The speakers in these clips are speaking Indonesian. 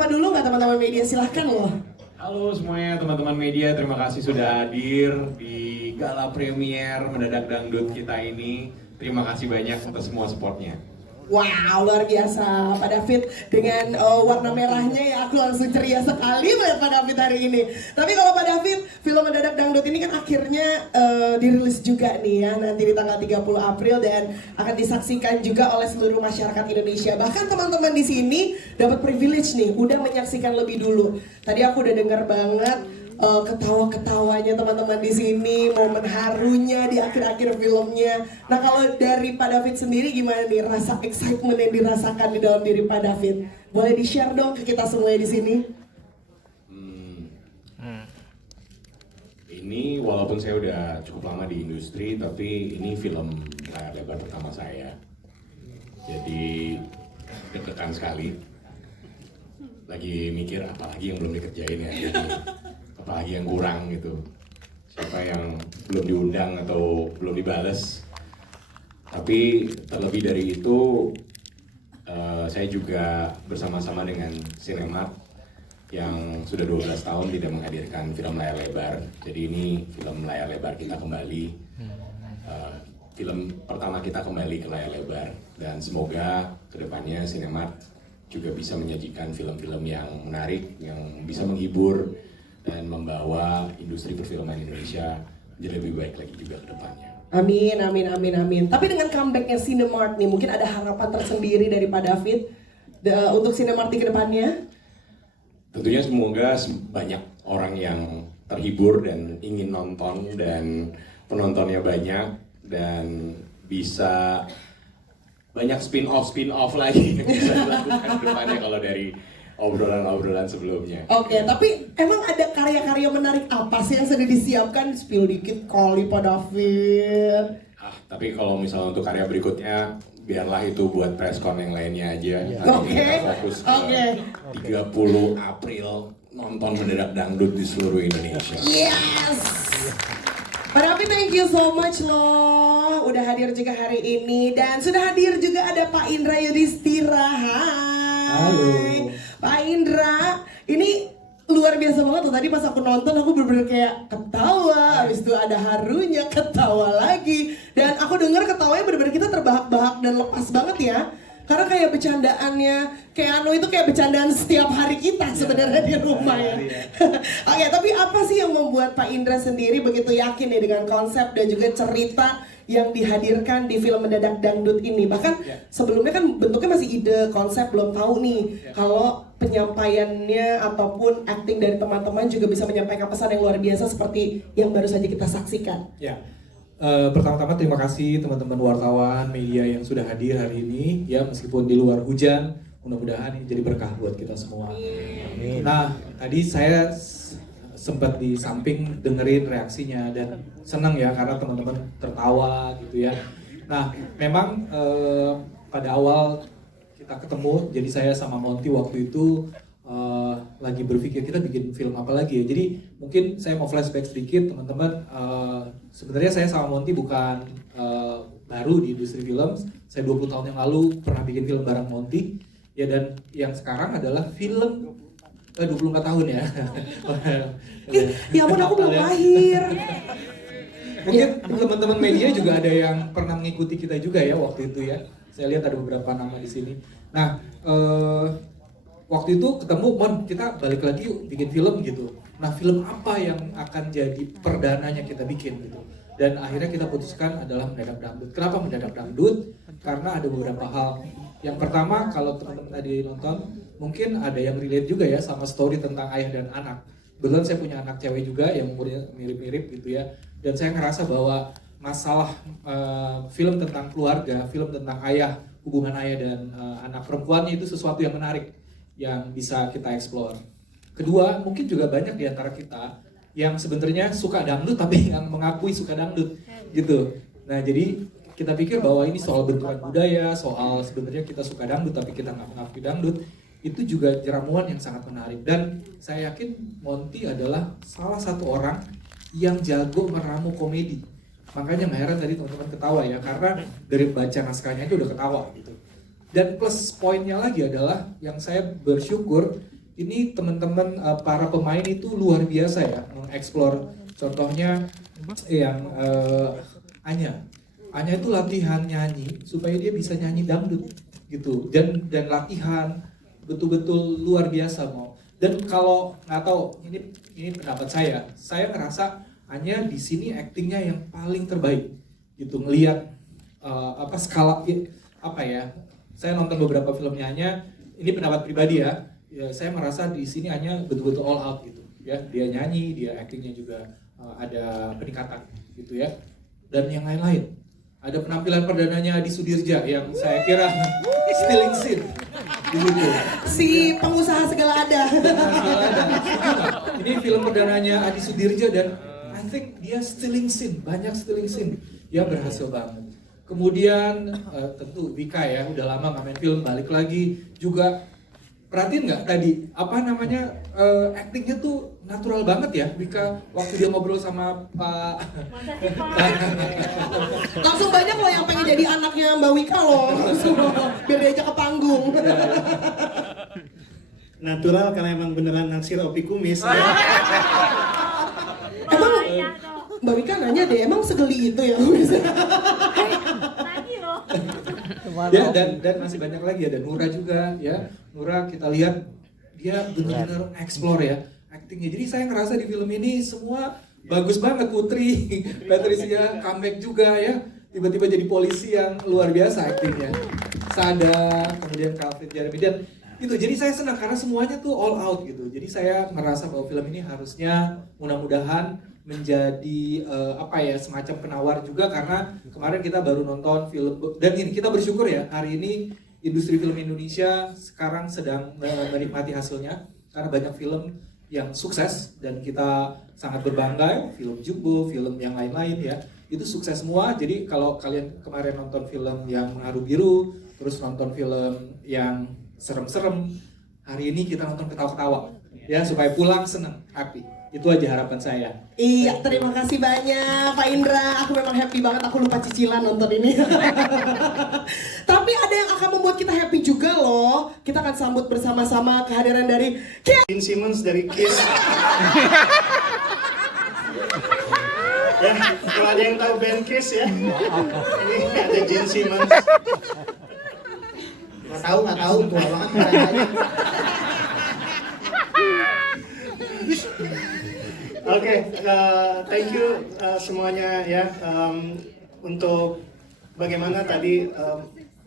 sapa dulu nggak teman-teman media? Silahkan loh. Halo semuanya teman-teman media, terima kasih sudah hadir di gala premier Mendadak Dangdut kita ini. Terima kasih banyak atas semua supportnya. Wow, luar biasa Pak David dengan warna merahnya ya, aku langsung ceria sekali melihat Pak David hari ini. Tapi kalau Pak David, film Mendadak Dangdut ini kan akhirnya dirilis juga nih ya, nanti di tanggal 30 April dan akan disaksikan juga oleh seluruh masyarakat Indonesia. Bahkan teman-teman di sini dapat privilege nih, udah menyaksikan lebih dulu. Tadi aku udah dengar banget ketawa-ketawanya teman-teman di sini, momen harunya di akhir-akhir filmnya. Nah kalau dari Pak David sendiri gimana nih rasa excitement yang dirasakan di dalam diri Pak David? Boleh di-share dong ke kita semua di sini? Ini walaupun saya udah cukup lama di industri, tapi ini film layar lebar pertama saya. Jadi deg-degan sekali. Lagi mikir apalagi yang belum dikerjain ya. Apalagi yang kurang gitu, siapa yang belum diundang atau belum dibales. Tapi terlebih dari itu saya juga bersama-sama dengan Cinemark yang sudah 12 tahun tidak menghadirkan film layar lebar. Jadi ini film layar lebar kita kembali, film pertama kita kembali ke layar lebar, dan semoga kedepannya Cinemark juga bisa menyajikan film-film yang menarik, yang bisa menghibur dan membawa industri perfilman Indonesia menjadi lebih baik lagi juga ke depannya. Amin, amin, amin, amin. Tapi dengan comebacknya Cinemark nih, mungkin ada harapan tersendiri dari Pak David untuk Cinemark di kedepannya? Tentunya semoga banyak orang yang terhibur dan ingin nonton dan penontonnya banyak dan bisa banyak spin-off lagi yang bisa dilakukan ke depannya kalau dari obrolan-obrolan sebelumnya. Oke, tapi emang ada karya-karya menarik apa sih yang sudah disiapkan? Spill dikit kali Pak David. Tapi kalau misalnya untuk karya berikutnya, biarlah itu buat presscon yang lainnya aja. Oke. Kita fokus ke 30 April nonton Mendadak Dangdut di seluruh Indonesia. Yes. Pak David, thank you so much loh, udah hadir juga hari ini, dan sudah hadir juga ada Pak Indra Yudhistira. Hai. Halo. Pak Indra, ini luar biasa banget tuh. Tadi pas aku nonton aku bener-bener kayak ketawa, habis itu ada harunya, ketawa lagi. Dan aku dengar ketawanya bener-bener kita terbahak-bahak dan lepas banget ya. Karena kayak bercandaannya, kayak Anu itu kayak bercandaan setiap hari kita sebenarnya di rumah ya. Oke, tapi apa sih yang membuat Pak Indra sendiri begitu yakin nih dengan konsep dan juga cerita yang dihadirkan di film Mendadak Dangdut ini? Bahkan sebelumnya kan bentuknya masih ide, konsep, belum tahu nih kalau penyampaiannya ataupun acting dari teman-teman juga bisa menyampaikan pesan yang luar biasa seperti yang baru saja kita saksikan. Ya, pertama-tama terima kasih teman-teman wartawan, media yang sudah hadir hari ini. Ya, meskipun di luar hujan, mudah-mudahan ini jadi berkah buat kita semua. Amin. Nah, tadi saya sempat di samping dengerin reaksinya dan senang ya karena teman-teman tertawa gitu ya. Nah, memang pada awal kita ketemu, jadi saya sama Monty waktu itu lagi berpikir kita bikin film apa lagi ya. Jadi mungkin saya mau flashback sedikit teman-teman. Sebenarnya saya sama Monty bukan baru di industri film. Saya 20 tahun yang lalu pernah bikin film bareng Monty. Ya, dan yang sekarang adalah film 24 tahun ya. Ya ampun, aku belum lahir. Mungkin teman-teman media juga ada yang pernah mengikuti kita juga ya waktu itu ya. Saya lihat ada beberapa nama di sini. Nah, waktu itu ketemu, Mon, kita balik lagi yuk bikin film gitu. Nah, film apa yang akan jadi perdananya kita bikin gitu. Dan akhirnya kita putuskan adalah Mendadak Dangdut. Kenapa Mendadak Dangdut? Karena ada beberapa hal. Yang pertama, kalau teman-teman tadi nonton, mungkin ada yang relate juga ya sama story tentang ayah dan anak. Kebetulan saya punya anak cewek juga yang umurnya mirip-mirip gitu ya. Dan saya ngerasa bahwa masalah film tentang keluarga, film tentang ayah, hubungan ayah dan anak perempuannya itu sesuatu yang menarik yang bisa kita explore. Kedua, mungkin juga banyak di antara kita yang sebenarnya suka dangdut tapi yang mengakui suka dangdut gitu. Nah, jadi kita pikir bahwa ini soal benturan budaya, soal sebenarnya kita suka dangdut tapi kita nggak mengakui dangdut. Itu juga ramuan yang sangat menarik. Dan saya yakin Monty adalah salah satu orang yang jago meramu komedi. Makanya nggak heran tadi teman-teman ketawa ya, karena dari baca naskahnya itu udah ketawa gitu. Dan plus poinnya lagi adalah yang saya bersyukur ini teman-teman para pemain itu luar biasa ya mengeksplor. Contohnya yang Anya itu latihan nyanyi supaya dia bisa nyanyi dangdut gitu, dan latihan betul-betul luar biasa mau. Dan kalau nggak tahu, ini pendapat saya ngerasa Anya di sini aktingnya yang paling terbaik gitu, ngelihat skala apa ya. Saya nonton beberapa filmnya Anya, ini pendapat pribadi ya, saya merasa di sini Anya betul-betul all out gitu ya. Dia nyanyi, dia aktingnya juga ada peningkatan gitu ya. Dan yang lain-lain. Ada penampilan perdananya Adi Sudirja yang saya kira stealing scene di situ. Si pengusaha segala ada. Ini film perdananya Adi Sudirja dan I think dia stealing scene, banyak stealing scene. Dia berhasil banget. Kemudian tentu Wika ya, udah lama nggak main film, balik lagi juga. Perhatiin nggak tadi, actingnya tuh natural banget ya Wika waktu dia ngobrol sama Pak. Langsung banyak loh yang pengen jadi anaknya Mbak Wika loh, langsung biar diajak ke panggung. Natural karena emang beneran naksir Opi Kumis. Emang Mbak Wika nanya deh, emang segeli itu ya? Ya, dan masih banyak lagi, ada Nura juga ya. Nura kita lihat dia benar-benar explore ya aktingnya. Jadi saya ngerasa di film ini semua bagus banget. Putri, Patricia comeback juga ya. Tiba-tiba jadi polisi yang luar biasa aktingnya. Sada, kemudian Calvin Jeremy, dan itu. Jadi saya senang karena semuanya tuh all out gitu. Jadi saya merasa bahwa film ini harusnya mudah-mudahan menjadi semacam penawar juga, karena kemarin kita baru nonton film, dan ini kita bersyukur ya hari ini industri film Indonesia sekarang sedang menikmati hasilnya karena banyak film yang sukses dan kita sangat berbangga. Film Jumbo, film yang lain-lain ya, itu sukses semua. Jadi kalau kalian kemarin nonton film yang Mengaru Biru, terus nonton film yang serem-serem, hari ini kita nonton ketawa-ketawa ya, supaya pulang seneng, happy. Itu aja harapan saya. Iya, terima kasih banyak Pak Indra. Aku memang happy banget, aku lupa cicilan nonton ini. Tapi ada yang akan membuat kita happy juga loh. Kita akan sambut bersama-sama kehadiran dari Gene Simmons dari Kiss. Ya, kalau ada yang tahu band Kiss ya, ini ada Gene Simmons. Nggak tahu, tua banget mereka. Oke, thank you semuanya ya, untuk bagaimana tadi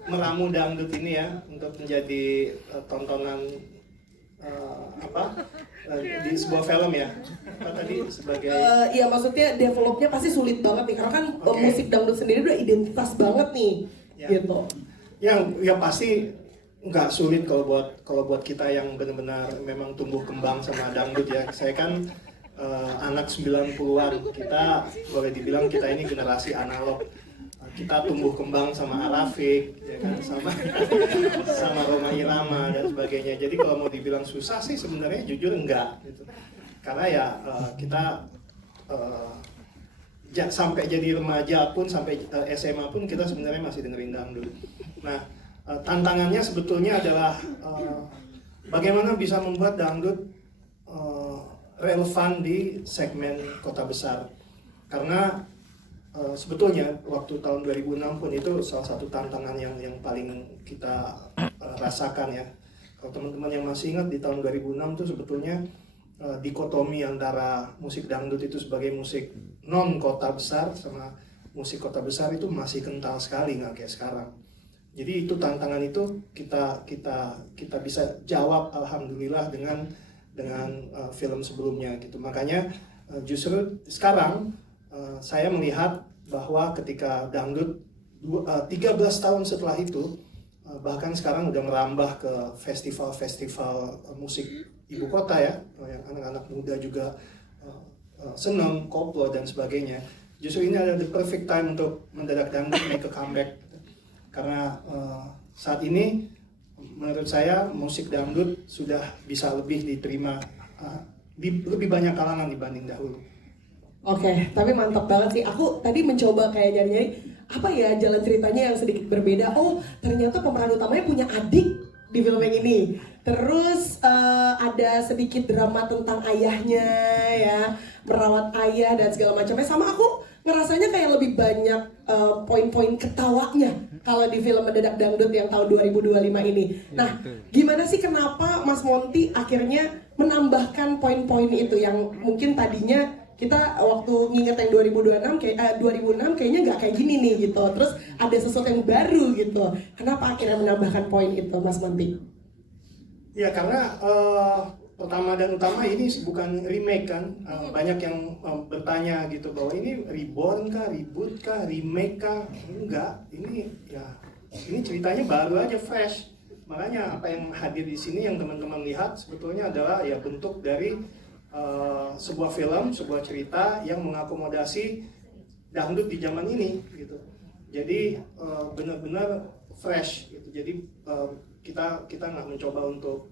meramu dangdut ini ya untuk menjadi tontonan di sebuah film ya. Apa tadi sebagai iya, maksudnya developnya pasti sulit banget nih, karena kan musik dangdut sendiri udah identitas banget nih, ya. gitu. Ya pasti nggak sulit kalau buat kita yang benar-benar memang tumbuh kembang sama dangdut ya. Saya kan anak 90-an, kita boleh dibilang kita ini generasi analog. Kita tumbuh kembang sama Arafik, ya kan, sama Rhoma Irama dan sebagainya. Jadi kalau mau dibilang susah sih sebenarnya jujur enggak gitu. Karena ya kita sampai jadi remaja pun, sampai SMA pun kita sebenarnya masih dengerin dangdut. Nah, tantangannya sebetulnya adalah bagaimana bisa membuat dangdut relevan di segmen kota besar. Karena sebetulnya waktu tahun 2006 pun itu salah satu tantangan yang paling kita rasakan ya. Kalau teman-teman yang masih ingat, di tahun 2006 itu sebetulnya dikotomi antara musik dangdut itu sebagai musik non kota besar sama musik kota besar itu masih kental sekali, nggak kayak sekarang. Jadi itu tantangan itu kita bisa jawab alhamdulillah dengan film sebelumnya gitu. Makanya justru sekarang saya melihat bahwa ketika dangdut 13 tahun setelah itu, bahkan sekarang udah merambah ke festival-festival musik ibu kota ya, yang anak-anak muda juga senang, koplo dan sebagainya. Justru ini adalah the perfect time untuk mendadak dangdut make a comeback. Karena saat ini menurut saya musik dangdut sudah bisa lebih diterima di lebih banyak kalangan dibanding dahulu. Oke, tapi mantap banget sih. Aku tadi mencoba kayak nyari-nyari apa ya jalan ceritanya yang sedikit berbeda. Oh, ternyata pemeran utamanya punya adik di film yang ini. Terus ada sedikit drama tentang ayahnya ya, merawat ayah dan segala macamnya. Sama aku ngerasanya kayak lebih banyak poin-poin ketawanya kalau di film Mendadak Dangdut yang tahun 2025 ini. Nah, gimana sih kenapa Mas Monty akhirnya menambahkan poin-poin itu yang mungkin tadinya kita waktu nginget yang 2006 kayaknya nggak kayak gini nih gitu. Terus ada sesuatu yang baru gitu. Kenapa akhirnya menambahkan poin itu, Mas Monty? Ya karena pertama dan utama ini bukan remake kan. Banyak yang bertanya gitu bahwa ini reborn kah, reboot kah, remake kah? Enggak, ini ceritanya baru aja, fresh. Makanya apa yang hadir di sini yang teman-teman lihat sebetulnya adalah ya bentuk dari sebuah film, sebuah cerita yang mengakomodasi dangdut di zaman ini gitu. Jadi benar-benar fresh gitu. Jadi kita nggak mencoba untuk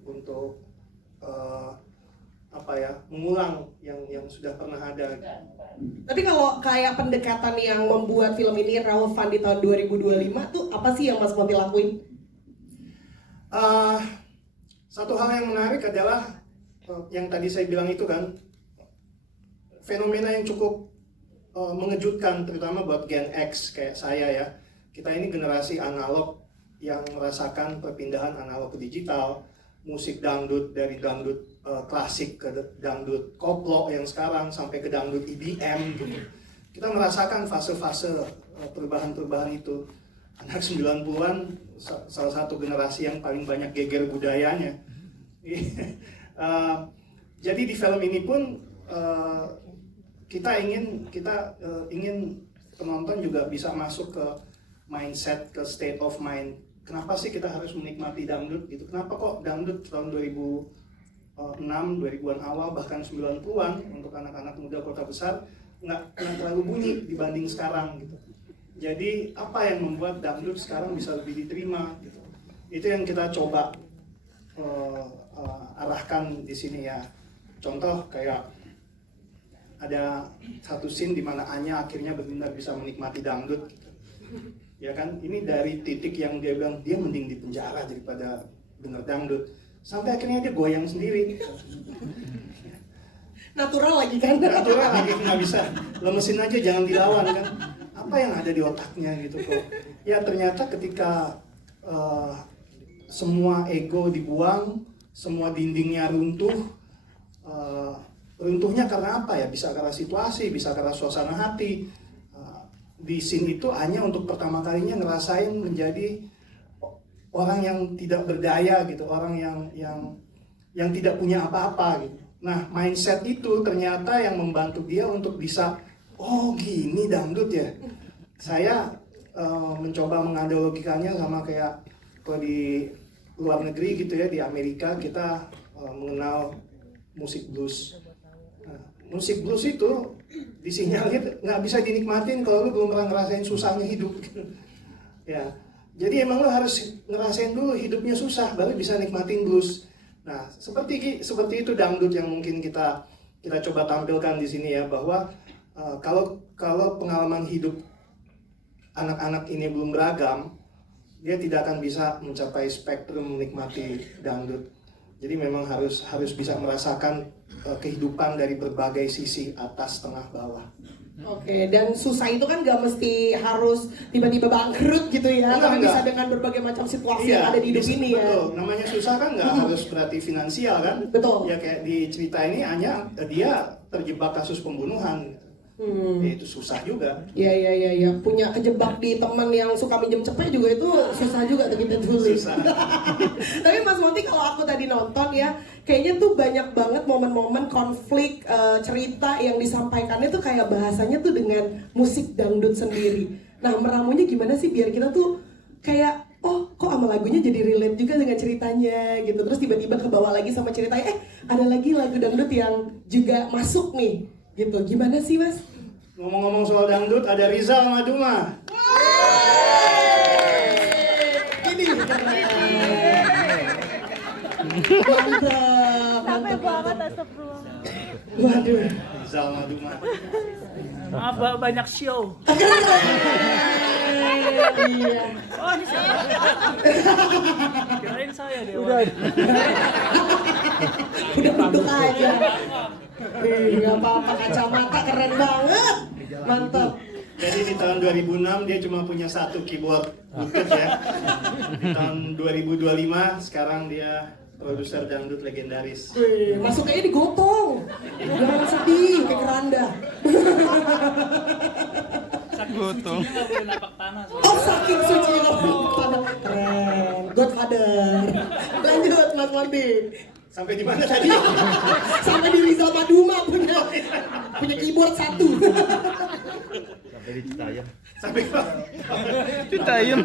mengulang yang sudah pernah ada. Tapi kalau kayak pendekatan yang membuat film ini relevan di tahun 2025 tuh apa sih yang Mas Monty lakuin? Satu hal yang menarik adalah yang tadi saya bilang itu kan, fenomena yang cukup mengejutkan terutama buat Gen X kayak saya ya. Kita ini generasi analog yang merasakan perpindahan analog ke digital, musik dangdut dari dangdut klasik ke dangdut koplo yang sekarang sampai ke dangdut EDM gitu. Kita merasakan fase-fase perubahan-perubahan itu. Anak 90-an salah satu generasi yang paling banyak geger budayanya. Jadi di film ini pun kita ingin penonton juga bisa masuk ke mindset, ke state of mind. Kenapa sih kita harus menikmati dangdut gitu? Kenapa kok dangdut tahun 2006, 2000-an awal bahkan 90-an untuk anak-anak muda kota besar nggak terlalu bunyi dibanding sekarang gitu. Jadi apa yang membuat dangdut sekarang bisa lebih diterima gitu? Itu yang kita coba arahkan di sini ya. Contoh kayak ada satu scene di mana Anya akhirnya benar-benar bisa menikmati dangdut gitu. Ya kan, ini dari titik yang dia bilang dia mending di penjara daripada denger dangdut, sampai akhirnya dia goyang sendiri. Natural lagi kan? Natural lagi, nggak bisa lemesin aja, jangan dilawan kan. Apa yang ada di otaknya gitu kok. Ya ternyata ketika semua ego dibuang, semua dindingnya runtuh. Runtuhnya karena apa ya? Bisa karena situasi, bisa karena suasana hati. Di scene itu hanya untuk pertama kalinya ngerasain menjadi orang yang tidak berdaya gitu, orang yang tidak punya apa-apa gitu. Nah, mindset itu ternyata yang membantu dia untuk bisa, oh gini dangdut ya. Saya mencoba menganalogikannya sama kayak kalau di luar negeri gitu ya, di Amerika kita mengenal musik blues. Nah, musik blues itu disinyalir nggak bisa dinikmatin kalau lu belum pernah ngerasain susahnya hidup. Ya, jadi emang lu harus ngerasain dulu hidupnya susah, baru bisa nikmatin blues. Nah, seperti itu dangdut yang mungkin kita coba tampilkan di sini ya, bahwa kalau pengalaman hidup anak-anak ini belum beragam, dia tidak akan bisa mencapai spektrum menikmati dangdut. Jadi memang harus bisa merasakan kehidupan dari berbagai sisi, atas, tengah, bawah. Oke, dan susah itu kan gak mesti harus tiba-tiba bangkrut gitu ya, tapi bisa dengan berbagai macam situasi yang ada di hidup ini ya. Betul, namanya susah kan nggak harus berarti finansial kan. Betul. Ya kayak di cerita ini hanya dia terjebak kasus pembunuhan. Ya itu susah juga. Iya. Punya kejebak di teman yang suka minjem cepet juga itu susah juga tuh kita tulis. Susah. Tapi Mas Monty kalau aku tadi nonton ya, kayaknya tuh banyak banget momen-momen konflik cerita yang disampaikannya tuh kayak bahasanya tuh dengan musik dangdut sendiri. Nah, meramunya gimana sih biar kita tuh kayak oh kok sama lagunya jadi relate juga dengan ceritanya gitu. Terus tiba-tiba kebawa lagi sama ceritanya, ada lagi lagu dangdut yang juga masuk nih gitu. Gimana sih Mas? Ngomong-ngomong soal dangdut, ada Rizal Maduma. Ini mantap banget astagfirullah. Waduh. Rizal Maduma. Maaf banyak show. Iya. Oh, ini siapa? Kirain saya deh. Udah duduk aja. Nggak apa-apa, kacamata keren banget. Mantap. Jadi di tahun 2006 dia cuma punya satu keyboard butut ya. Di tahun 2025 sekarang dia produser dangdut legendaris. Wih, masuk kayaknya digotong. Jangan sedih, kayak keranda. Gotong. Nggak boleh napak tanah. Oh, saking suci keren. Godfather. Lanjut, Mas Monty. Sampai di mana tadi? Sampai di Rizal Maduma punya keyboard satu. Sampai Citayam.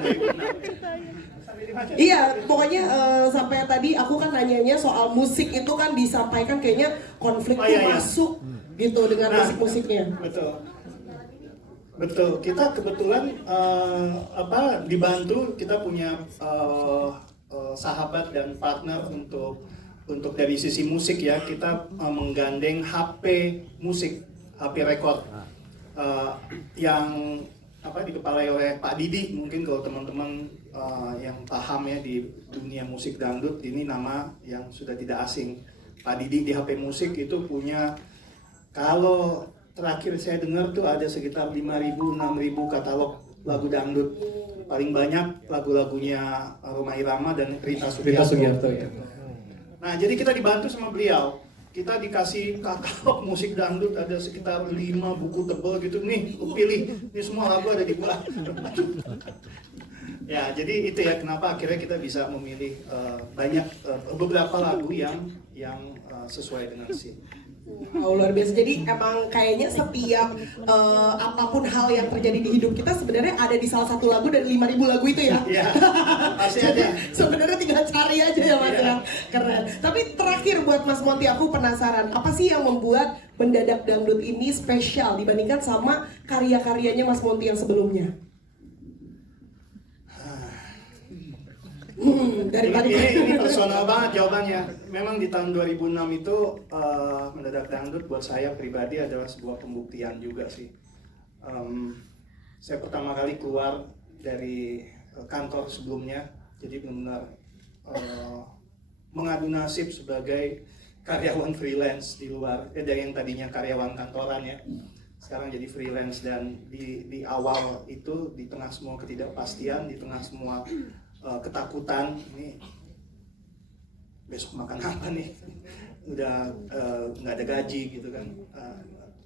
Iya, pokoknya sampai tadi aku kan nanyanya soal musik itu kan disampaikan kayaknya konflik Oh, tuh iya. masuk gitu dengan Nah, musik-musiknya. Betul. Kita kebetulan dibantu, kita punya sahabat dan partner untuk dari sisi musik ya. Kita menggandeng HP musik, HP record yang dikepalai oleh Pak Didi. Mungkin kalau teman-teman yang paham ya di dunia musik dangdut, ini nama yang sudah tidak asing. Pak Didi di HP musik itu punya, kalau terakhir saya dengar tuh ada sekitar 5.000-6.000 katalog lagu dangdut. Paling banyak lagu-lagunya Rhoma Irama dan Rita Sugiarto. Ya. Nah, jadi kita dibantu sama beliau. Kita dikasih katalog musik dangdut ada sekitar 5 buku tebal gitu. Nih, lu pilih. Ini semua lagu ada di gua. Ya, jadi itu ya kenapa akhirnya kita bisa memilih beberapa lagu yang sesuai dengan scene. Wow, luar biasa. Jadi emang kayaknya setiap apapun hal yang terjadi di hidup kita sebenarnya ada di salah satu lagu dari 5.000 lagu itu ya. Iya, pasti ada. Sebenarnya tinggal cari aja ya Mas Iya. ya. Keren. Tapi terakhir buat Mas Monty, aku penasaran, apa sih yang membuat Mendadak Dangdut ini spesial dibandingkan sama karya-karyanya Mas Monty yang sebelumnya? Dari tadi. Ini personal banget jawabannya. Memang di tahun 2006 itu Mendadak Dangdut buat saya pribadi adalah sebuah pembuktian juga sih. Saya pertama kali keluar dari kantor sebelumnya, jadi benar-benar mengadu nasib sebagai karyawan freelance di luar, dari yang tadinya karyawan kantoran ya, sekarang jadi freelance. Dan di awal itu, di tengah semua ketidakpastian, di tengah semua ketakutan, ini besok makan apa nih, udah nggak ada gaji gitu kan.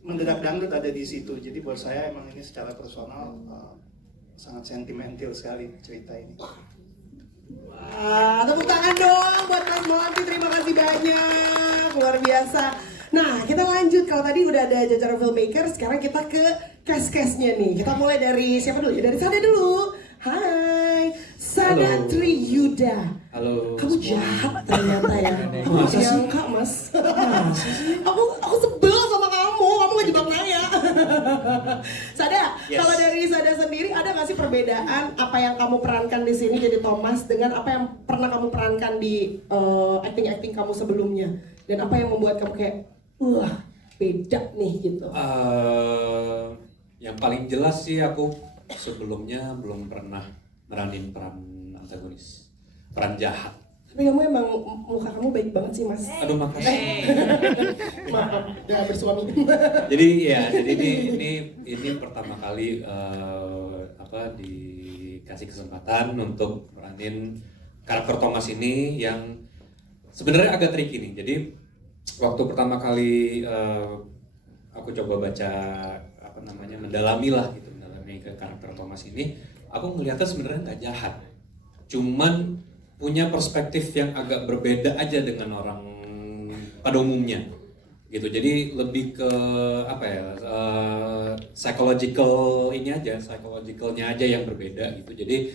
Mendadak Dangdut ada di situ, jadi buat saya emang ini secara personal sangat sentimental sekali cerita ini. Wah, tepuk tangan dong buat Mas Monty, terima kasih banyak, luar biasa. Nah, kita lanjut, kalau tadi udah ada jajaran filmmaker, sekarang kita ke cast-castnya nih. Kita mulai dari siapa dulu ya? Dari Sada dulu. Hai, Sada Halo. Triyuda. Halo. Kamu jahat ternyata ya. Aku Masa gak sih? nyangka, Mas. aku sebel sama kamu ngejebak Naya. Sada, Yes. kalau dari Sada sendiri ada nggak sih perbedaan apa yang kamu perankan di sini jadi Thomas dengan apa yang pernah kamu perankan di acting kamu sebelumnya, dan apa yang membuat kamu kayak wah beda nih gitu? Yang paling jelas sih aku sebelumnya belum pernah meranin peran antagonis, peran jahat. Tapi kamu emang muka kamu baik banget sih Mas. Aduh makasih. Maaf, ya bersuami. Jadi ini pertama kali dikasih kesempatan untuk meranin karakter Thomas ini yang sebenarnya agak tricky nih. Jadi waktu pertama kali aku coba baca mendalami ke karakter Thomas ini, aku ngeliatnya sebenarnya nggak jahat, cuman punya perspektif yang agak berbeda aja dengan orang pada umumnya gitu. Jadi lebih ke psychologicalnya aja yang berbeda gitu. Jadi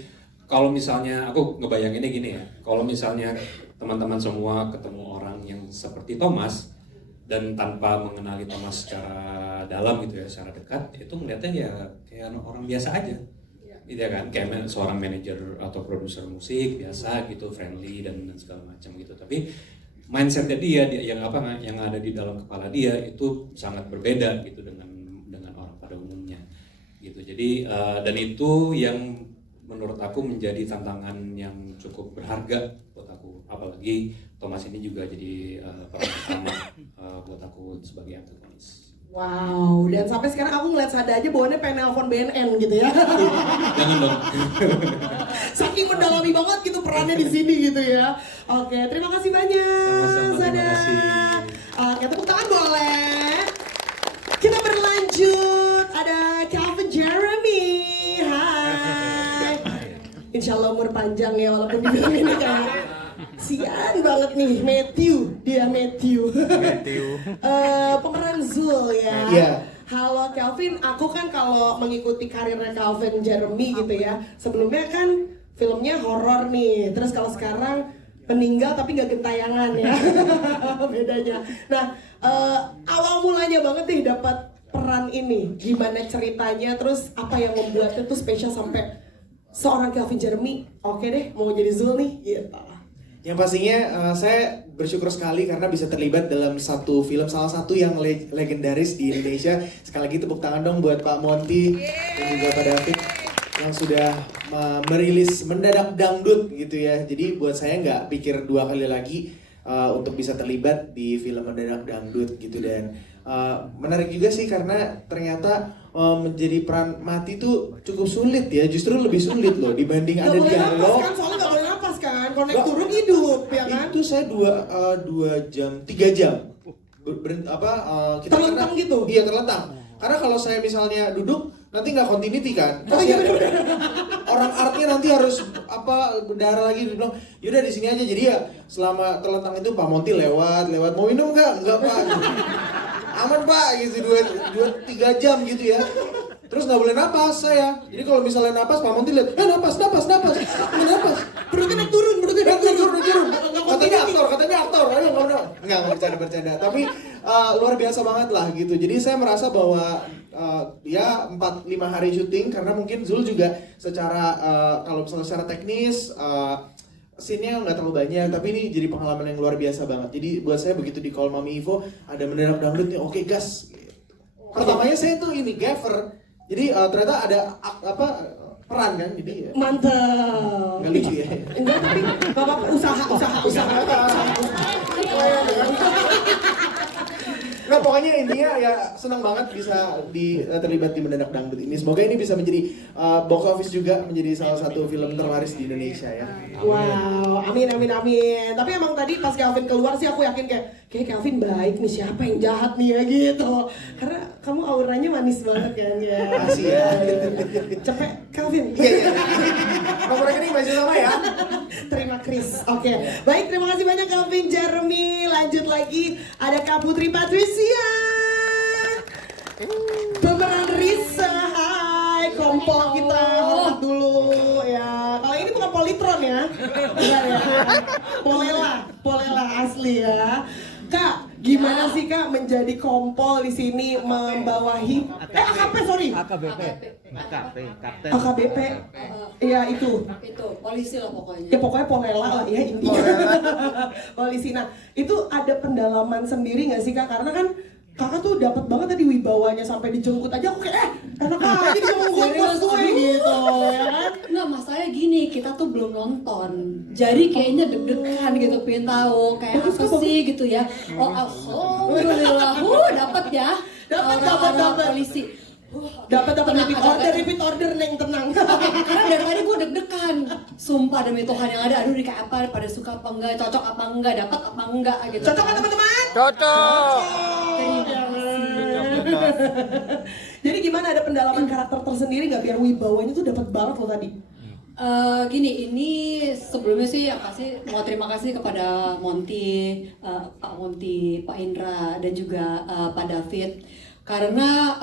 kalau misalnya aku ngebayanginnya gini ya, kalau misalnya teman-teman semua ketemu orang yang seperti Thomas dan tanpa mengenali Thomas secara dalam gitu ya, secara dekat, itu ngeliatnya ya kayak orang biasa aja. Gitu ya kan, kayak seorang manajer atau produser musik biasa gitu, friendly dan segala macam gitu. Tapi mindsetnya dia yang ada di dalam kepala dia itu sangat berbeda gitu dengan orang pada umumnya gitu. Jadi dan itu yang menurut aku menjadi tantangan yang cukup berharga buat aku. Apalagi Thomas ini juga jadi peran utama buat aku sebagai antagonis. Wow, dan sampai sekarang aku ngeliat Sada aja bawaannya pengen nelfon BNN gitu ya. Jangan dong. Saking mendalami banget gitu perannya di sini gitu ya. Oke, terima kasih banyak Sama-sama, Sada. terima kasih. Oke, tepuk tangan boleh. Kita berlanjut, ada Calvin Jeremy. Hai. Insya Allah umur panjang ya walaupun di film ini kan. Sian banget nih, Matthew. Pemeran Zul ya. Iya. Halo Calvin, aku kan kalau mengikuti karirnya Calvin Jeremy gitu ya. Sebelumnya kan filmnya horor nih. Terus kalau sekarang meninggal tapi nggak gentayangan ya. Bedanya. Nah, awal mulanya banget nih dapat peran ini. Gimana ceritanya? Terus apa yang membuatnya tuh spesial sampai seorang Calvin Jeremy? Oke deh, mau jadi Zul nih. Gitu. Yang pastinya saya bersyukur sekali karena bisa terlibat dalam satu film salah satu yang legendaris di Indonesia. Sekali lagi tepuk tangan dong buat Pak Monty dan juga Pak David yang sudah merilis Mendadak Dangdut gitu ya. Jadi buat saya nggak pikir dua kali lagi untuk bisa terlibat di film Mendadak Dangdut gitu. Dan menarik juga sih karena ternyata menjadi peran mati tuh cukup sulit ya. Justru lebih sulit loh dibanding ada dialog. Kan, soalnya nggak boleh napas kan, connect turun hidup ya kan? Itu saya 3 jam kita Terlentang karena- gitu? Iya terlentang. Karena kalau saya misalnya duduk nanti nggak continuity kan. Oh, iya, Kasihan. Orang artnya nanti harus berdarah lagi. Dia bilang yaudah di sini aja. Jadi ya selama terlentang itu Pak Monty lewat mau minum nggak Pak. Aman Pak gitu 2-3 jam gitu ya. Terus nggak boleh napas saya. Jadi kalau misalnya napas Pak Monty lihat, napas. Perutnya naik turun. Turun. Katanya aktor. Ayo nggak bercanda. Tapi luar biasa banget lah gitu. Jadi saya merasa bahwa ya 4-5 hari syuting karena mungkin Zul juga secara kalau misalnya secara teknis scene-nya nggak terlalu banyak, tapi ini jadi pengalaman yang luar biasa banget. Jadi buat saya begitu di Call Mami Ivo ada Mendadak Dangdut nih, oke gas. Pertamanya saya tuh ini gaffer. Jadi ternyata ada peran kan, jadi ya. Mantap. Nggak lucu ya. Enggak, tapi nggak apa-apa, usaha. Nah pokoknya intinya ya senang banget bisa terlibat di Mendadak Dangdut ini. Semoga ini bisa menjadi box office juga, menjadi salah satu film terlaris di Indonesia ya. Wow, amin. Tapi emang tadi pas Calvin keluar sih aku yakin kayak Calvin baik nih, siapa yang jahat nih ya gitu. Karena kamu auranya manis banget kan ya. Makasih ya. Cepet Calvin. Iya. Nomor rekening masih sama ya. Terima Chris. Oke. Baik, terima kasih banyak Calvin Jeremy. Lanjut lagi ada Kak Putri Patricia. Pemeran Risa. Hai, kompol kita. Hormat dulu ya. Kalau ini bukan Politron ya. Enggak ya. Polela asli ya. Kak, gimana sih Kak menjadi kompol di sini membawahi AKP, sorry. AKBP. Kapten. AKBP. Iya itu. Itu polisi lah pokoknya. Ya pokoknya polela lah ya intinya. Polisi. Nah, itu ada pendalaman sendiri nggak sih Kak? Karena kan Kakak tuh dapat banget tadi wibawanya sampai dijemput aja aku kayak enak aja bisa membuat bos gue gitu ya kan. Nggak, masalahnya gini, kita tuh belum nonton. Jadi kayaknya deg-degan gitu, pengen tahu kayak Bagus, apa bagus. sih gitu ya. Oh, alhamdulillah, dapat ya. Dapat. Polisi. Dapat Tenang, repeat order neng tenang. Karena dari tadi gue deg-degan. Sumpah demi Tuhan yang ada, aduh ini kayak apa, pada suka apa enggak, cocok apa enggak, dapat apa enggak gitu. Cocok kan teman-teman? Cocok. Jadi gimana, ada pendalaman karakter tersendiri nggak biar wibawanya tuh dapat banget loh tadi? Gini, ini sebelumnya sih yang pasti mau terima kasih kepada Monty, Pak Monty, Pak Indra, dan juga Pak David. Karena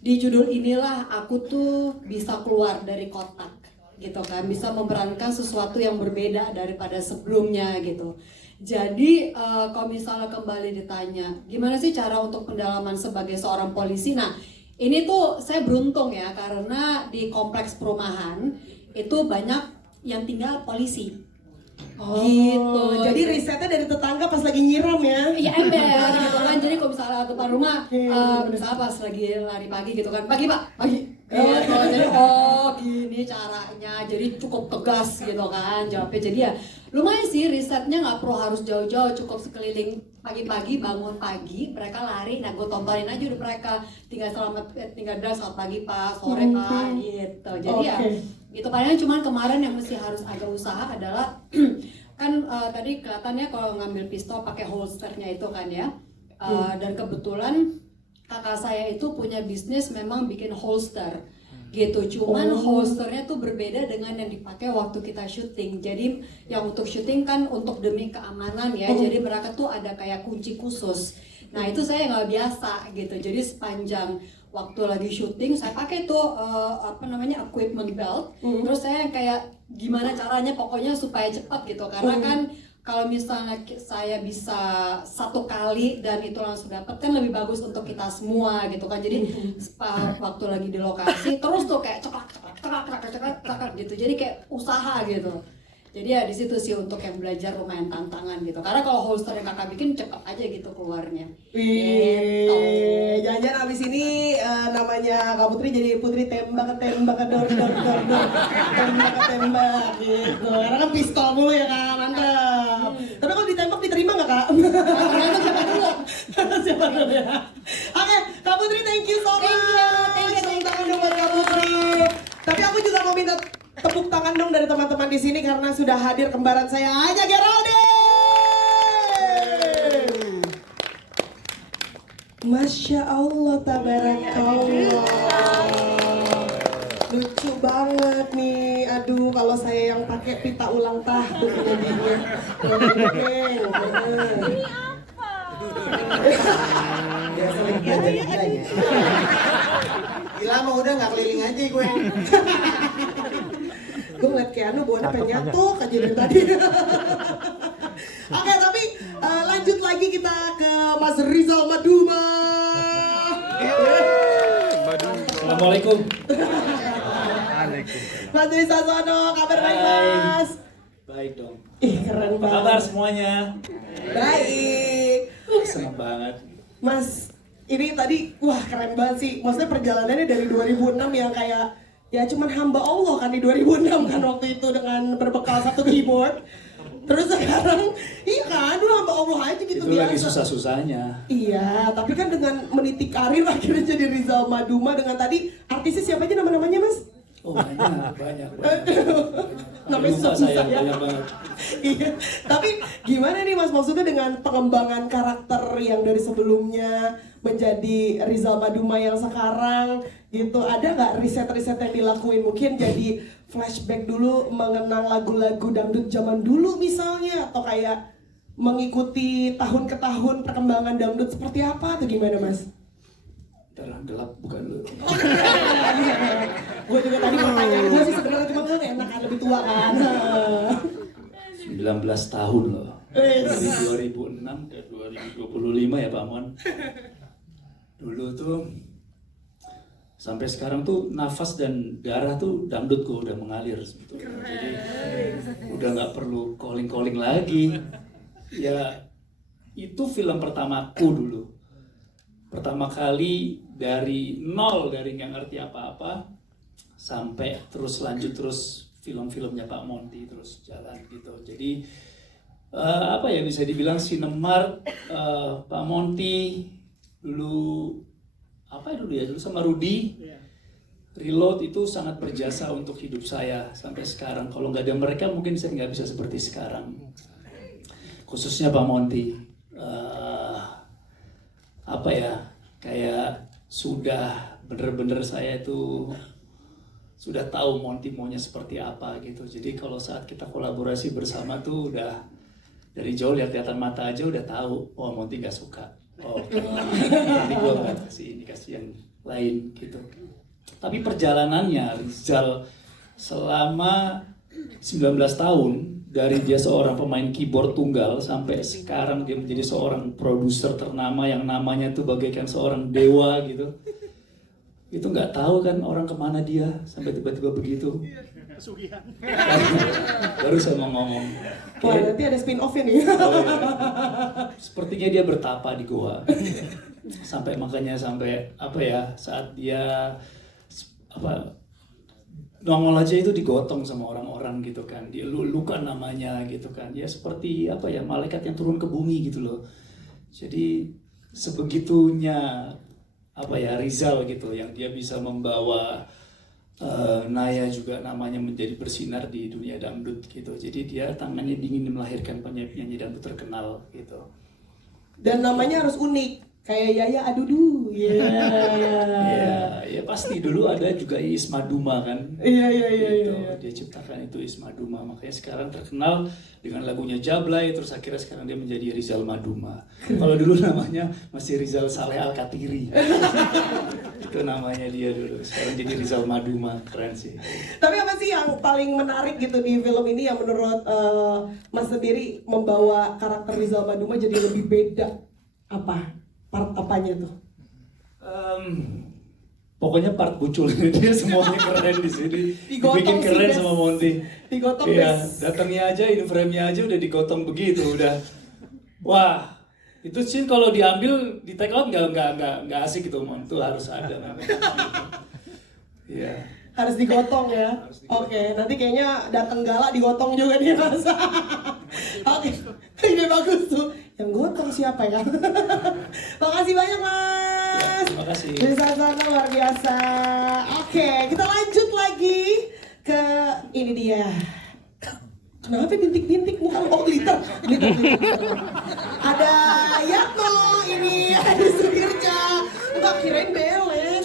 di judul inilah aku tuh bisa keluar dari kotak gitu kan, bisa memerankan sesuatu yang berbeda daripada sebelumnya gitu. Jadi kalau misalnya kembali ditanya gimana sih cara untuk pendalaman sebagai seorang polisi, nah ini tuh saya beruntung ya karena di kompleks perumahan itu banyak yang tinggal polisi. Gitu. Jadi risetnya dari tetangga pas lagi nyiram ya. Iya ember gitu kan, jadi kalau misalnya depan rumah, Iya, misalnya pas lagi lari pagi gitu kan, pagi pak, pagi. Gitu. Jadi oh gini caranya, jadi cukup tegas gitu kan jawabnya. Jadi ya lumayan sih, risetnya nggak perlu harus jauh-jauh, cukup sekeliling pagi-pagi, bangun pagi mereka lari, nah gue tontonin aja udah mereka, tinggal bilang selamat pagi pak, sore pak gitu. Jadi ya itu paling cuman kemarin yang mesti harus agak usaha adalah kan tadi kelihatannya kalau ngambil pistol pakai holsternya itu kan ya. Dan kebetulan kakak saya itu punya bisnis memang bikin holster gitu, cuman holsternya tuh berbeda dengan yang dipakai waktu kita syuting. Jadi yang untuk syuting kan untuk demi keamanan ya, jadi mereka tuh ada kayak kunci khusus. Nah itu saya nggak biasa gitu, jadi sepanjang waktu lagi syuting saya pakai tuh equipment belt, terus saya kayak gimana caranya pokoknya supaya cepat gitu, karena kan kalau misalnya saya bisa satu kali dan itu langsung dapat kan lebih bagus untuk kita semua gitu kan. Jadi waktu lagi di lokasi terus tuh kayak cekak gitu, jadi kayak usaha gitu. Jadi ya di situ sih untuk yang belajar lumayan tantangan gitu, karena kalau holster yang kakak bikin cepet aja gitu keluarnya. Wih, jangan-jangan abis ini namanya Kak Putri jadi Putri tembak tembak dor tembak gitu. Karena kan pistol mulu ya Kak, mantap. Tapi kalau ditembak diterima nggak Kak? Tergantung siapa dulu. Siapa dulu ya. Oke, Kak Putri thank you so much. Thank you. Tepuk tangan dong buat Kak Putri. Tapi aku juga mau minta tepuk tangan dong dari teman-teman di sini karena sudah hadir kembaran saya Anya Geraldine. Masya Allah, tabarakallah. Lucu banget nih. Aduh, kalau saya yang pakai pita ulang tahun jadinya. Ini apa? Biasa lagi belanja-belanjanya. Gila mah udah nggak keliling aja gue. Gue ngeliat Keanu bawaannya pengen nyatuk aja dari tadi. Oke, tapi lanjut lagi kita ke Mas Rizal Maduma. Assalamualaikum. Mas Rizal Sono, kabar baik Mas? Baik dong. Ih, keren Apa kabar banget. semuanya? Baik. Senang banget. Mas, ini tadi wah keren banget sih. Maksudnya perjalanannya dari 2006 yang kayak ya cuman hamba Allah kan di 2006 kan waktu itu dengan berbekal satu keyboard. Terus sekarang iya kan dulu hamba Allah aja gitu Itu biasa. lagi susah-susahnya. Iya, tapi kan dengan meniti karir akhirnya jadi Rizal Maduma dengan tadi artisnya siapa aja nama-namanya Mas? Oh banyak. Namanya Lupa susah-susah saya, ya. banyak banget. Iya, tapi gimana nih Mas maksudnya dengan pengembangan karakter yang dari sebelumnya menjadi Rizal Maduma yang sekarang gitu, ada nggak riset-riset yang dilakuin mungkin jadi flashback dulu mengenang lagu-lagu dangdut zaman dulu misalnya, atau kayak mengikuti tahun ke tahun perkembangan dangdut seperti apa atau gimana Mas? Terang gelap bukan dulu. Gue juga tadi mau tanya gue sih sebenarnya cuma kan enak kan lebih tua kan. 19 tahun loh. Dari 2006 ke 2025 ya Pak Mon. Dulu tuh sampai sekarang tuh nafas dan darah tuh dangdut gue udah mengalir sebetulnya. Jadi udah nggak perlu calling lagi. Ya itu film pertamaku dulu. Pertama kali dari nol, dari nggak ngerti apa-apa sampai terus lanjut terus film-filmnya Pak Monty terus jalan gitu. Jadi apa ya bisa dibilang Cinemark, Pak Monty dulu apa dulu ya dulu sama Rudy. Reload itu sangat berjasa untuk hidup saya sampai sekarang. Kalau nggak ada mereka mungkin saya nggak bisa seperti sekarang. Khususnya Pak Monty. Apa ya, kayak sudah bener-bener saya itu sudah tahu Monty maunya seperti apa gitu. Jadi kalau saat kita kolaborasi bersama tuh udah dari jauh lihat-lihatan mata aja udah tahu, oh Monty gak suka. Oh, nanti gue gak kasih indikasi yang lain gitu. Tapi perjalanannya Rizal selama 19 tahun, dari dia seorang pemain keyboard tunggal sampai sekarang dia menjadi seorang produser ternama yang namanya tuh bagaikan seorang dewa gitu. Itu nggak tahu kan orang kemana dia sampai tiba-tiba begitu. Baru saya mau ngomong. Wah, nanti ada spin off-nya nih. Oh, iya. Sepertinya dia bertapa di goa. sampai makanya sampai apa ya, saat dia apa nongol aja itu digotong sama orang-orang gitu kan, dia luka namanya gitu kan, ya seperti apa ya, malaikat yang turun ke bumi gitu loh. Jadi sebegitunya apa ya Rizal gitu, yang dia bisa membawa Naya juga namanya menjadi bersinar di dunia dangdut gitu. Jadi dia tangannya dingin melahirkan penyanyi dangdut terkenal gitu. Dan namanya harus unik, kayak Yaya Adudu. Iya. Ya pasti dulu ada juga Iis Maduma kan. Iya. Gitu. Dia ciptakan itu Iis Maduma, makanya sekarang terkenal dengan lagunya Jablay, terus akhirnya sekarang dia menjadi Rizal Maduma. Kalau dulu namanya masih Rizal Saleh Al-Katiri. Itu namanya dia dulu, sekarang jadi Rizal Maduma, keren sih. Tapi apa sih yang paling menarik gitu di film ini yang menurut Mas sendiri membawa karakter Rizal Maduma jadi lebih beda? Apa? Part apanya tuh? Pokoknya part buculnya dia semuanya keren di sini. Digotong Dibikin sih, keren Bes. sama Monty. Digotong, Iya, Bes. datangnya aja, in frame-nya aja udah digotong begitu, udah. Wah, itu scene kalau diambil di take out nggak asik gitu, Mon. Itu harus ada namanya. Iya. Harus digotong ya. Oke, nanti kayaknya datang gala digotong juga nih Mas. Oke, ini bagus tuh. Yang gotong siapa ya? Makasih banyak Mas. Terima kasih. Sana luar biasa. Oke, kita lanjut lagi ke ini dia. Kenapa bintik-bintik muka? Oh, glitter. Ada Yatno ini, ada Sudirja. Enggak kirain belet.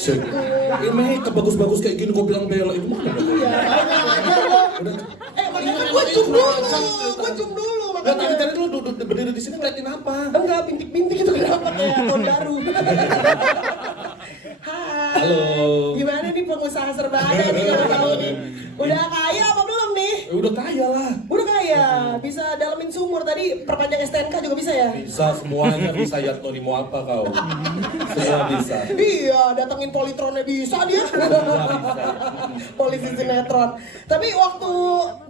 Ini kebagus-bagus kayak gini kok bilang bela itu mana? Iya, aja lo. Makanya kan gue cium dulu. Enggak, tadi lu duduk berdiri di sini ngeliatin apa? Enggak, bintik-bintik itu kenapa kayak tahun baru. Hai. Halo. Gimana nih pengusaha serba ada nih kalau tahu nih. Udah kaya apa belum nih? Udah kaya lah. Udah kaya, bisa dalemin sumur tadi, perpanjang STNK juga bisa ya? Bisa semuanya bisa Yatno nih mau apa kau? Semua bisa. Iya, datengin politronnya bisa dia. Polisi sinetron. Tapi waktu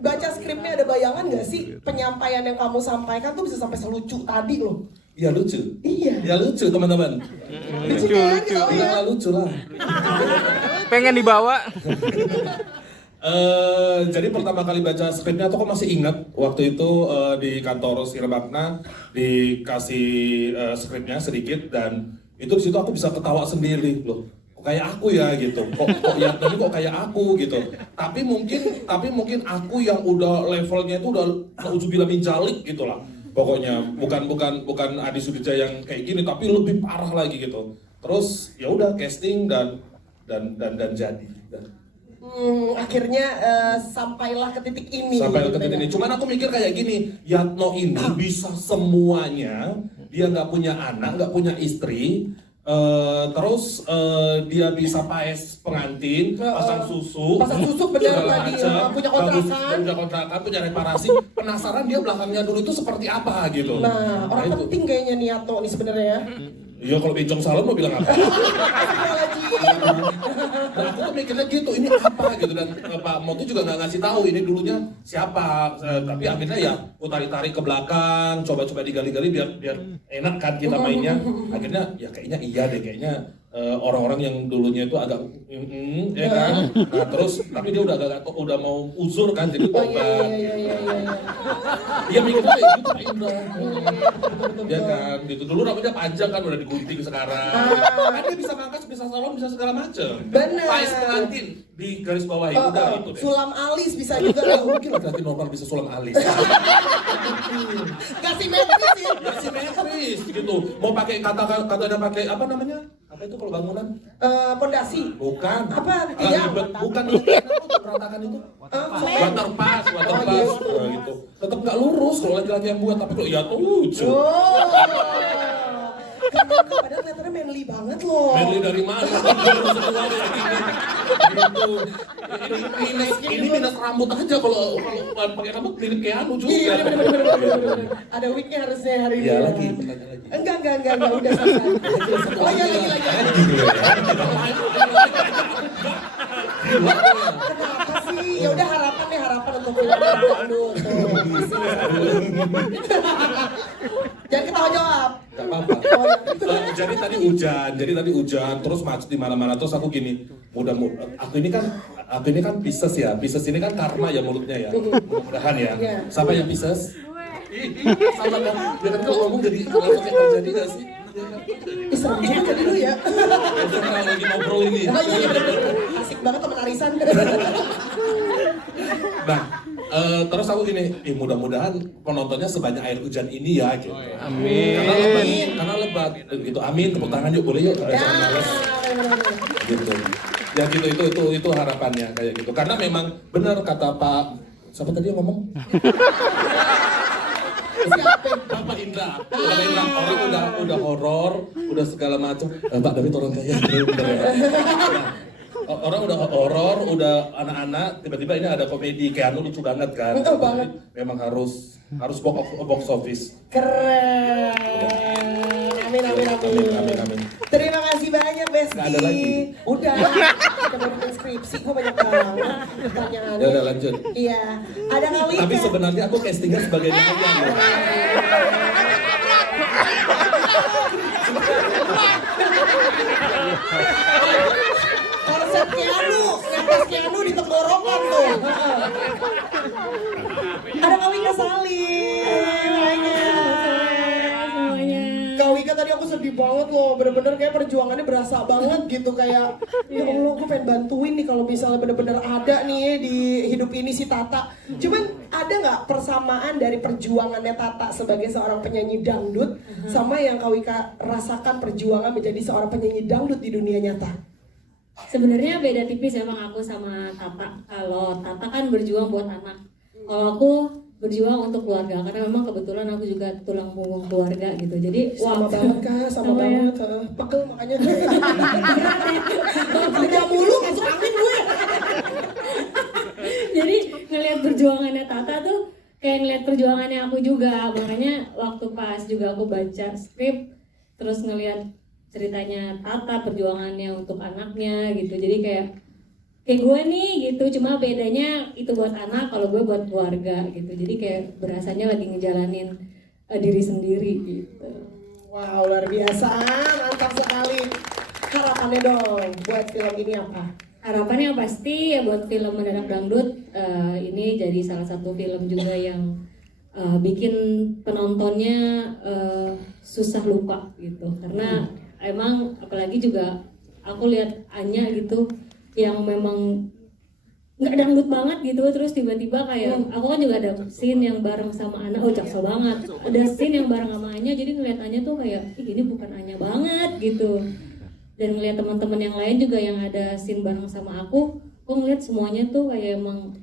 baca skripnya ada bayangan nggak sih penyampaian yang kamu sampaikan tuh bisa sampai selucu tadi loh? Iya lucu. Iya. Ya lucu teman-teman. Lucu kan? Oh Iya ya. lucu lah. Pengen dibawa. Jadi pertama kali baca skripnya tuh kok masih ingat waktu itu di kantor Sirebakna dikasih skripnya sedikit dan itu di situ aku bisa ketawa sendiri loh. Kok kayak aku ya gitu. Kok ya tadi kok kayak aku gitu. Tapi mungkin aku yang udah levelnya itu udah nauzubillah min dzalik gitu lah. Pokoknya bukan Adi Sudija yang kayak gini tapi lebih parah lagi gitu. Terus ya udah casting dan jadi. Akhirnya sampailah ke titik ini. Sampai gitu ke titik ya. ini. Cuman aku mikir kayak gini, Yatno ini bisa semuanya. Dia nggak punya anak, nggak punya istri. Terus dia bisa paes pengantin, pasang susu. Pasang susu benar segala tadi, macam. punya kontrakan. Bagus, punya kontrakan, punya reparasi. Penasaran dia belakangnya dulu itu seperti apa gitu. Nah, orang itu. penting kayaknya nih Yatno nih sebenarnya ya. Iya kalau Bencong Salon mau bilang apa? Astagfirullahaladzim. Dan aku tuh mikirnya gitu, ini apa gitu dan Pak Motu juga nggak ngasih tahu ini dulunya siapa. Tapi akhirnya ya aku tarik-tarik ke belakang, coba-coba digali-gali biar enak kan kita mainnya. Akhirnya ya kayaknya iya deh kayaknya orang-orang yang dulunya itu agak ya kan. Nah terus tapi dia udah mau uzur kan jadi tobat. Iya. Dia mikirnya kayak gitu Pak Indra. Ya kan gitu dulu rambutnya panjang kan udah digunting sekarang. Kan dia bisa mangkas, bisa salon, bisa segala macam. Bener. Paes pengantin di garis bawah itu udah itu deh. Sulam alis bisa juga Nggak loh. mungkin laki-laki normal bisa sulam alis. Gak simetris sih. Nggak simetris gitu. Mau pakai katanya pakai apa namanya? Apa itu kalau bangunan? Pondasi. Bukan. Apa? Tiang. Bukan itu berantakan itu. Waterpass. Nah, gitu. Tetap nggak lurus kalau laki-laki yang buat tapi kalau ya tuh lucu. Oh. Padahal kelihatannya manly banget loh. Medley dari mana? Gitu. Ini minus rambut aja kalau pakai rambut mirip kayak anu juga. Iya, bener. Ada wignya harusnya hari ini. Iya lagi, bertanya lagi. Enggak, udah selesai. Oh iya lagi. Kenapa sih? Ya udah harapan untuk film dulu. Jangan ketawa jawab. Gak apa-apa. Oh Jadi tadi hujan, terus macet di mana-mana, terus aku gini, aku ini kan Pisces ya, Pisces ini kan karma ya mulutnya ya, mudah-mudahan ya. Siapa yang Pisces? Sama kan, dia kan kalau ngomong jadi langsung yang terjadi gak sih? Serem juga dulu ya. Kalau lagi ngobrol ini. Asik banget teman arisan. Nah, terus aku gini, mudah-mudahan penontonnya sebanyak air hujan ini ya gitu. Amin. Karena lebat gitu. Amin, tepuk tangan yuk, boleh yuk. Jangan males. Gitu. Ya gitu itu harapannya kayak gitu. Karena memang benar kata Pak siapa tadi yang ngomong? Bapak Indra. Orang udah horor, udah segala macam. Pak David tolong kayak orang udah horor, udah anak-anak, tiba-tiba ini ada komedi, Keanu lucu banget kan. Betul banget. Memang harus box office. Keren. Amin. Terima kasih banyak Besti. Nggak ada lagi. Udah. Kita baru skripsi kok banyak banget pertanyaannya. Ya udah lanjut. Iya. Ada Kak Wika. Tapi sebenarnya aku castingnya sebagai nelayan loh. Konsep Keanu di tenggorokan tuh. Ada Kak Wika Salim. Kak Wika tadi aku sedih banget loh, bener-bener kayak perjuangannya berasa banget gitu, kayak ya Allah aku pengen bantuin nih kalau misalnya bener-bener ada nih di hidup ini si Tata. Cuman ada nggak persamaan dari perjuangannya Tata sebagai seorang penyanyi dangdut sama yang Kak Wika rasakan perjuangan menjadi seorang penyanyi dangdut di dunia nyata? Sebenarnya beda tipis emang aku sama Tata. Kalau Tata kan berjuang buat anak, kalau aku berjuang untuk keluarga, karena memang kebetulan aku juga tulang punggung keluarga gitu. Jadi sama banget Kak, sama banget. Pegel makanya. Kerja mulu masuk angin gue. Jadi ngelihat perjuangannya Tata tuh kayak ngelihat perjuangannya aku juga. Makanya waktu pas juga aku baca skrip, terus ngelihat ceritanya Tata, perjuangannya untuk anaknya gitu. Jadi kayak gue nih gitu, cuma bedanya itu buat anak, kalau gue buat keluarga gitu. Jadi kayak berasanya lagi ngejalanin diri sendiri gitu. Wow, luar biasa, mantap sekali. Harapannya dong buat film ini apa? Harapannya pasti ya buat film Mendadak Dangdut ini jadi salah satu film juga yang bikin penontonnya susah lupa gitu. Karena emang apalagi juga aku lihat Anya gitu yang memang nggak dangdut banget gitu, terus tiba-tiba kayak aku kan juga ada scene yang bareng sama Ana, jaksel banget, ada scene yang bareng sama Anya, jadi ngeliat Anya tuh kayak ih ini bukan Anya banget gitu. Dan ngeliat teman-teman yang lain juga yang ada scene bareng sama aku ngeliat semuanya tuh kayak emang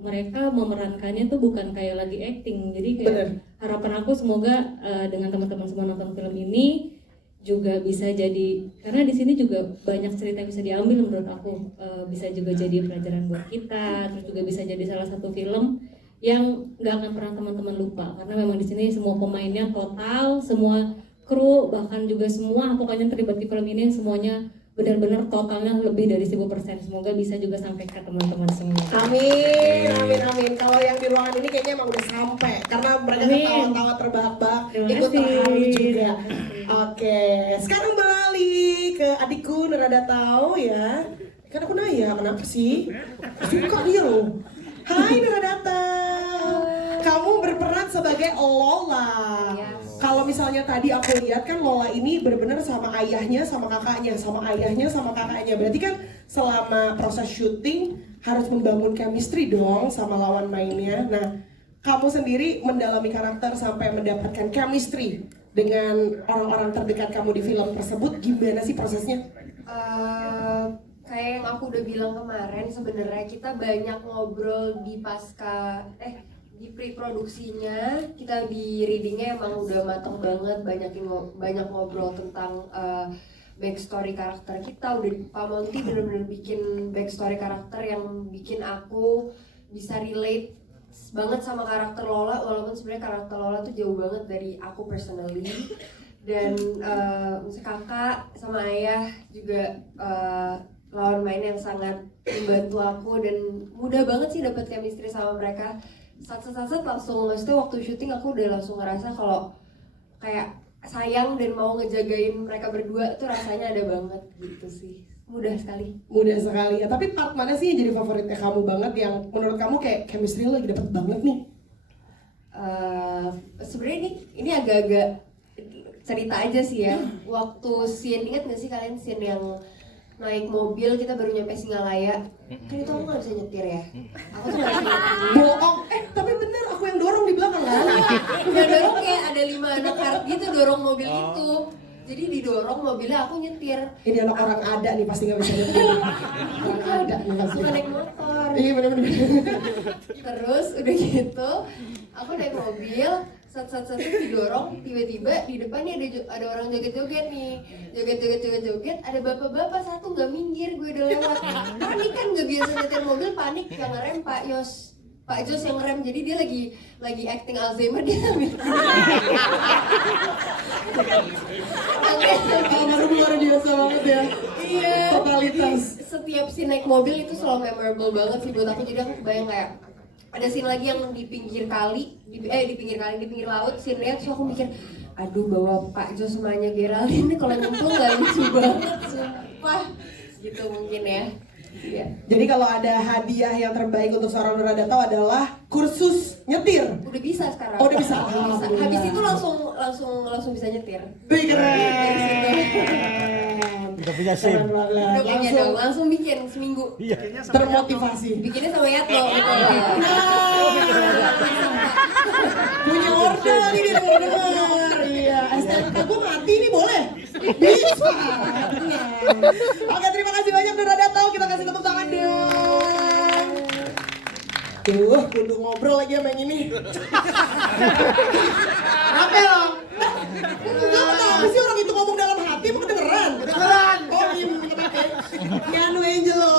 mereka memerankannya tuh bukan kayak lagi acting. Jadi kayak harapan aku semoga dengan teman-teman semua nonton film ini juga bisa jadi, karena di sini juga banyak cerita yang bisa diambil menurut aku, bisa juga jadi pelajaran buat kita, terus juga bisa jadi salah satu film yang nggak akan pernah teman-teman lupa, karena memang di sini semua pemainnya total, semua kru bahkan juga semua pokoknya terlibat di film ini semuanya benar-benar totalnya lebih dari 1000%. Semoga bisa juga sampai ke teman-teman semua. Amin. Kalau yang di ruangan ini kayaknya emang udah sampai, karena mereka ketawa-tawa terbahak-bahak, ikut terharu juga. Oke, sekarang beralih ke adikku Nerada Tahu ya. Kan aku nanya, kenapa sih? Suka dia loh. Hai Nerada Tahu. Kamu berperan sebagai Lola. Kalau misalnya tadi aku lihat kan Lola ini benar-benar sama ayahnya, sama kakaknya, sama ayahnya, sama kakaknya. Berarti kan selama proses syuting harus membangun chemistry dong sama lawan mainnya. Nah, kamu sendiri mendalami karakter sampai mendapatkan chemistry dengan orang-orang terdekat kamu di film tersebut, gimana sih prosesnya? Kayak yang aku udah bilang kemarin, sebenarnya kita banyak ngobrol di di pre-produksinya, kita di readingnya emang udah matang banget, banyak ngobrol tentang backstory karakter kita. Udah Pak Monty bener-bener bikin backstory karakter yang bikin aku bisa relate banget sama karakter Lola, walaupun sebenarnya karakter Lola tuh jauh banget dari aku personally. Dan misalnya kakak sama ayah juga lawan main yang sangat membantu aku, dan mudah banget sih dapet chemistry sama mereka. Sat langsung, maksudnya waktu syuting aku udah langsung ngerasa kalau kayak sayang dan mau ngejagain mereka berdua tuh rasanya ada banget gitu sih. Mudah sekali. Mudah sekali ya. Tapi part mana sih yang jadi favoritnya kamu banget yang menurut kamu kayak chemistry lagi dapet banget nih? Sebenarnya ini agak-agak cerita aja sih ya. Waktu scene, ingat gak sih kalian scene yang naik mobil kita baru nyampe Singalaya? Kan itu aku gak bisa nyetir ya. Aku tuh gak bisa nyetir. Bohong. Tapi bener aku yang dorong di belakang kan? Udah dorong kayak ada 5 anak kart gitu dorong mobil itu. Jadi didorong mobilnya aku nyetir. Ini anak orang ada nih pasti gak bisa nyetir. Orang ada nih pasti. Bukan naik motor. Iya bener-bener. Terus udah gitu, aku naik mobil, set didorong, tiba-tiba di depan nih ada orang joget-joget nih, joget, ada bapak-bapak satu nggak minggir, gue udah lewat, panik kan nggak biasa nyetir mobil, panik yang ngerem Pak Jos yang ngerem, jadi dia lagi acting Alzheimer dia ambil. Luar biasa banget ya. Iya. Totalitas. Setiap scene naik mobil itu selalu memorable banget sih buat aku, jadi aku kebayang kayak ada scene lagi yang di pinggir kali, di pinggir laut, scene-nya terus aku mikir, aduh bawa Pak Jo semuanya Geraldine kalau nyemplung gak lucu banget, sumpah. Gitu mungkin ya. Iya. Jadi kalau ada hadiah yang terbaik untuk seorang Nura Datau adalah kursus nyetir. Udah bisa sekarang. Oh, udah bisa. Habis itu langsung bisa nyetir. Wih, keren. Udah punya SIM. Udah punya dong, langsung bikin seminggu. Iya. Termotivasi. Bikinnya sama Yatno gitu. Punya order lagi dia denger. Iya, STNK gue mati nih boleh? Bisa. Oke, terima kasih banyak Nura Datau. Kita kasih tepuk tangan dong. Tuh, kudu ngobrol lagi sama yang ini. Apa lo? Kenapa sih orang itu ngomong dalam hati? Mau kedengeran? Kedengeran. Oh iya, bener pakai. Keanu Angelo.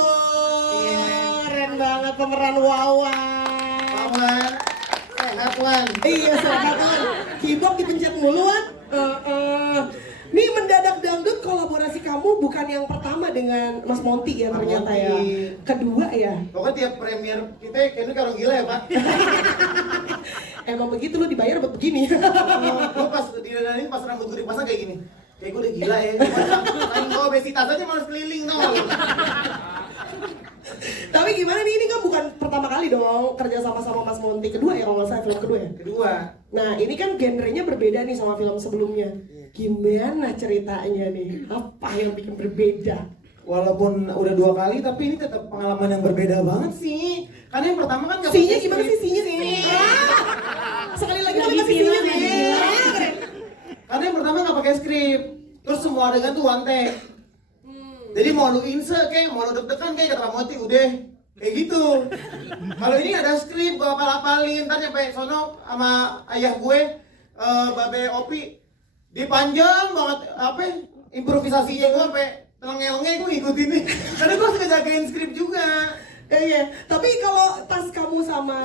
Keren banget pemeran Wawan. Sehat Wan. Iya sehat Wan. Keyboard dipencet mulu Wan. Nih mendadak dangdut kolaborasi kamu bukan yang pertama dengan Mas Monty ya ternyata ya. Kedua ya. Pokoknya tiap premier kita kayaknya kalau gila ya Pak. Emang begitu lu dibayar buat begini. Gue pas didandanin pas rambut gue dipasang kayak gini. Kayak gue udah gila ya. Main gue obesitas aja malas keliling tau. Tapi gimana nih, ini kan bukan pertama kali dong kerja sama Mas Monty. Kedua ya kalau nggak salah, film kedua ya? Kedua. Nah ini kan genrenya berbeda nih sama film sebelumnya. Gimana ceritanya nih? Apa yang bikin berbeda? Walaupun udah 2 kali tapi ini tetap pengalaman yang berbeda banget sih. Karena yang pertama kan nggak Sinya gimana sih sinya? Sekali lagi boleh kasih sinya nih. Karena yang pertama nggak pakai skrip. Terus semua adegan tuh one take. Jadi mau lu insert kayak, mau lu deg-degan kayak kata Moti udah kayak gitu. Kalau ini ada skrip, gue apal-apalin, ntar nyampe sono sama ayah gue, Babe Opi, dia panjang banget improvisasinya gue sampai telenge-lenge gue ngikutin nih. Karena gue suka jagain skrip juga. Iya, tapi kalau pas kamu sama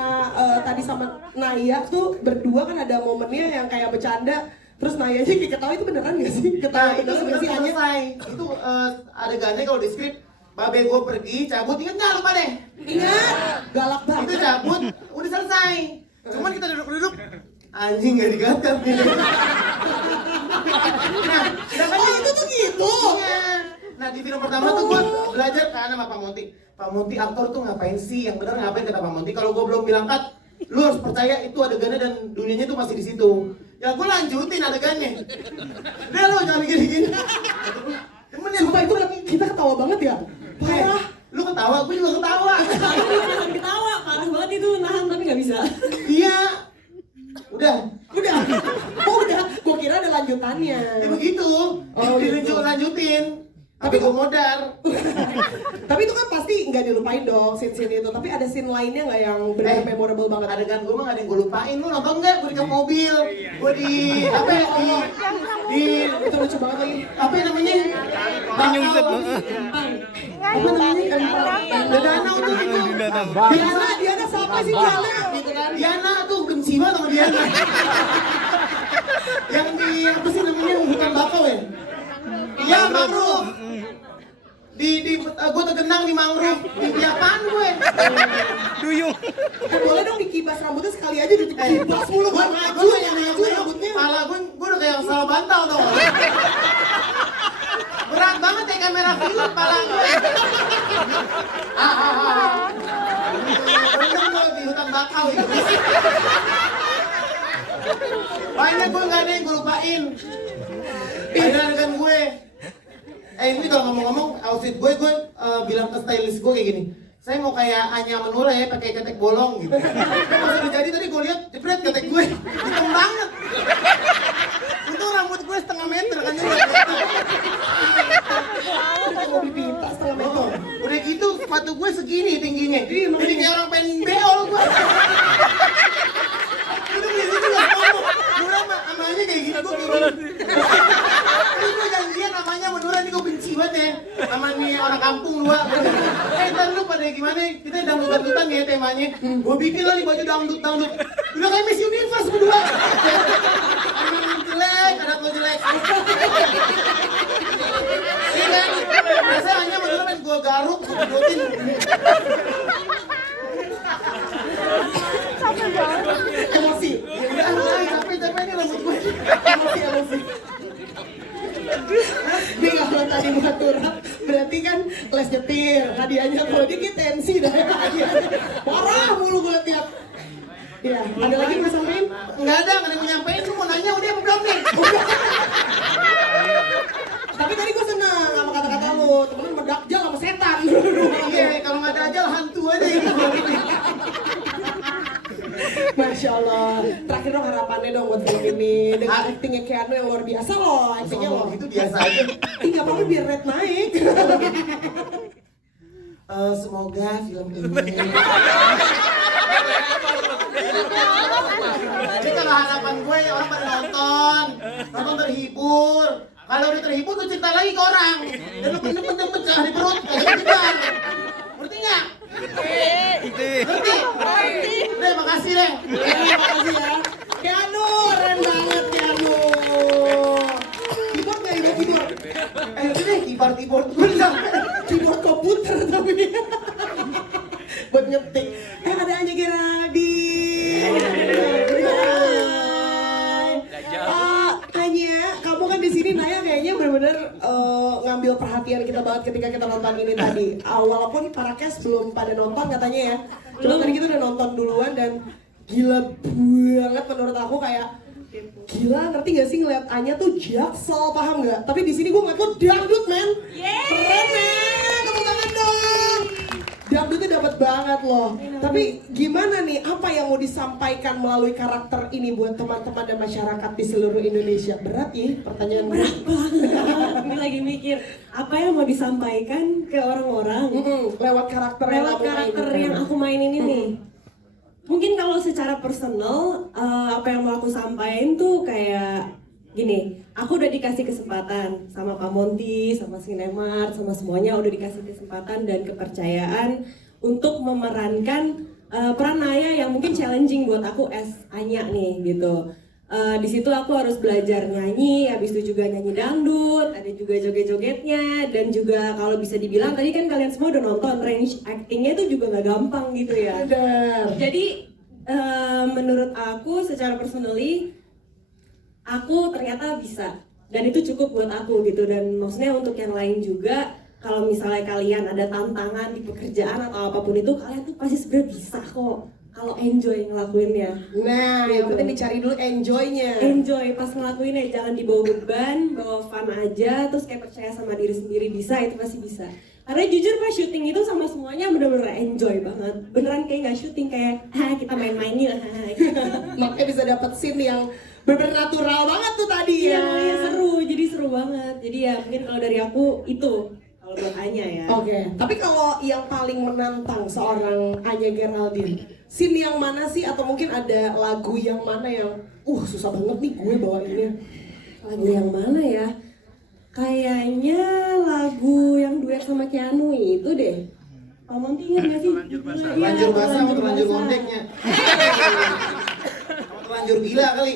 tadi sama Naya tuh berdua kan ada momennya yang kayak bercanda. Terus Naya aja kayak ketawa, itu beneran gak sih? Ketawa Itu beneran sih Anya? selesai. Itu adegannya kalau di skrip, Babe gue pergi, cabut, inget gak lupa deh? Ingat, galak banget. Itu cabut, udah selesai. Cuman kita duduk-duduk, anjing gak digagal nih. Nah, oh itu tuh gitu? Iya. Nah di film pertama tuh gue belajar kan sama Pak Monty. Pak Monty aktor tuh ngapain sih? Yang bener ngapain kata Pak Monty? Kalau gue belum bilang cut, lu harus percaya itu adegannya dan dunianya tuh masih di situ. Ya gue lanjutin adegannya. Udah lu jangan gini-gini. Sumpah itu kita ketawa banget ya? Parah. Lu ketawa, gue juga ketawa. Jangan ketawa, parah banget itu, nahan tapi nggak bisa. Iya. Udah. Oh udah, gue kira ada lanjutannya. Ya begitu. Lanjutin. Tapi gue modar. Tapi itu kan pasti nggak dilupain dong scene-scene itu. Tapi ada scene lainnya nggak yang benar memorable banget? Adegan gue mah nggak ada yang gue lupain. Lu nonton nggak? Gue di mobil. Gue di itu lucu banget lagi. Apa namanya? Apa namanya? Danau tuh itu. Diana siapa sih Diana? Gitu kan? Diana tuh benci banget sama Diana. Yang di apa sih namanya? Bukan bakau ya? Iya, mangrove. Gue tergenang di mangrove. Mimpi apaan gue? Duyung. Boleh dong dikibas rambutnya sekali aja dikibas mulu kan maju rambutnya. Pala gue udah kayak salah bantal tuh. Berat banget ya kamera film pala gue. Bener gue di hutan bakau itu. Banyak gue nggak ada yang gue lupain. Padahal kan gue. Ini kalau ngomong-ngomong outfit gue bilang ke stylist gue kayak gini. Saya mau kayak Anya Manura ya, pakai ketek bolong gitu. Pas udah jadi tadi gue lihat, jepret ketek gue, hitam banget. Untung rambut gue setengah meter kan juga. Udah mau dipinta setengah meter. Udah gitu sepatu gue segini tingginya. Jadi kayak orang pengen beol gue. Itu biasanya juga ngomong. Nura sama Anya kayak gini gue kayak gini. Terus gue janjian namanya Menura nih gue benci banget ya. Sama nih orang kampung dua. Ntar lu pada gimana? Kita dangdut-dangdutan ya temanya. Gue bikin lah nih baju dangdut-dangdut. Udah kayak Miss Universe berdua. Anak jelek, anak lo jelek. Iya kan? Biasanya hanya Menura main gue garuk, gue bidotin. Emosi. Ya udah, capek-capek ini rambut gue. Emosi. Nih kalau tadi buat turap, berarti kan les nyetir, hadiahnya kalau dikit tensi dah hadiahnya. Parah mulu gue liat. Iya, ada lagi yang mau sampein? Nggak ada yang mau nyampein, lu mau nanya udah apa belum nih? Tapi tadi gue seneng sama kata-kata lu, temen mendakjal sama setan. Iya, kalau nggak ada ajal hantu aja ini. Masya Allah. Terakhir dong harapannya dong buat film ini. Dengan actingnya Keanu yang luar biasa loh, actingnya loh. Itu biasa aja. Nggak apa-apa biar rate naik. Semoga film ini. Jadi kalau harapan gue orang pada nonton terhibur. Kalau udah terhibur gue cerita lagi ke orang. Dan lu bener-bener pecah di perut. Ngerti nggak? Ngerti? Udah makasih deh. Makasih ya. Keanu, keren banget Keanu. Keyboard nggak ini keyboard? Udah deh keyboard Keyboard komputer tapi. Buat ngetik. Ada Anya Geraldine. Anya, kamu kan di sini Naya kayaknya benar-benar ngambil perhatian kita banget ketika kita nonton ini tadi. Walaupun para cast belum pada nonton katanya ya. Cuma tadi kita udah nonton duluan dan gila banget menurut aku kayak gila, ngerti gak sih ngeliat Anya tuh jaksel, paham gak? Tapi di sini gue ngeliat lo dangdut men. Keren men, tepuk tangan dong. Dangdutnya dapat banget loh. Tapi gimana nih, apa yang mau disampaikan melalui karakter ini buat teman-teman dan masyarakat di seluruh Indonesia? Berat ya pertanyaan gue. Berat banget. Ini lagi mikir apa yang mau disampaikan ke orang-orang lewat karakter yang aku mainin ini. Mungkin kalau secara personal, apa yang mau aku sampaikan tuh kayak gini, aku udah dikasih kesempatan sama Pak Monty, sama Cinemark, sama semuanya udah dikasih kesempatan dan kepercayaan untuk memerankan peran Naya yang mungkin challenging buat aku as Anya nih gitu. Di situ aku harus belajar nyanyi, habis itu juga nyanyi dangdut, ada juga joget-jogetnya, dan juga kalau bisa dibilang tadi kan kalian semua udah nonton range actingnya itu juga nggak gampang gitu ya. Jadi menurut aku secara personally aku ternyata bisa dan itu cukup buat aku gitu, dan maksudnya untuk yang lain juga kalau misalnya kalian ada tantangan di pekerjaan atau apapun itu kalian tuh pasti sebenarnya bisa kok. Kalau enjoy ngelakuinnya. Nah, gitu. yang penting dicari dulu enjoynya. Enjoy pas ngelakuinnya, jangan dibawa beban, bawa fun aja, terus kayak percaya sama diri sendiri bisa, itu pasti bisa. Karena jujur pas syuting itu sama semuanya bener-bener enjoy banget. Beneran kayak nggak syuting kayak, kita main-main nih lah. Makanya bisa dapet scene yang bener-bener natural banget tuh tadi ya. Iya, seru, jadi seru banget. Jadi ya mungkin kalau dari aku itu. Kalau buat Anya ya. Oke, tapi kalau yang paling menantang seorang Anya Geraldine, scene yang mana sih atau mungkin ada lagu yang mana yang susah banget nih gue bawainnya? Lagu yang mana ya? Kayaknya lagu yang duet sama Keanu itu deh. Pak Monty ingat gak sih? Terlanjur basah sama terlanjur ngondeknya. Sama terlanjur gila kali.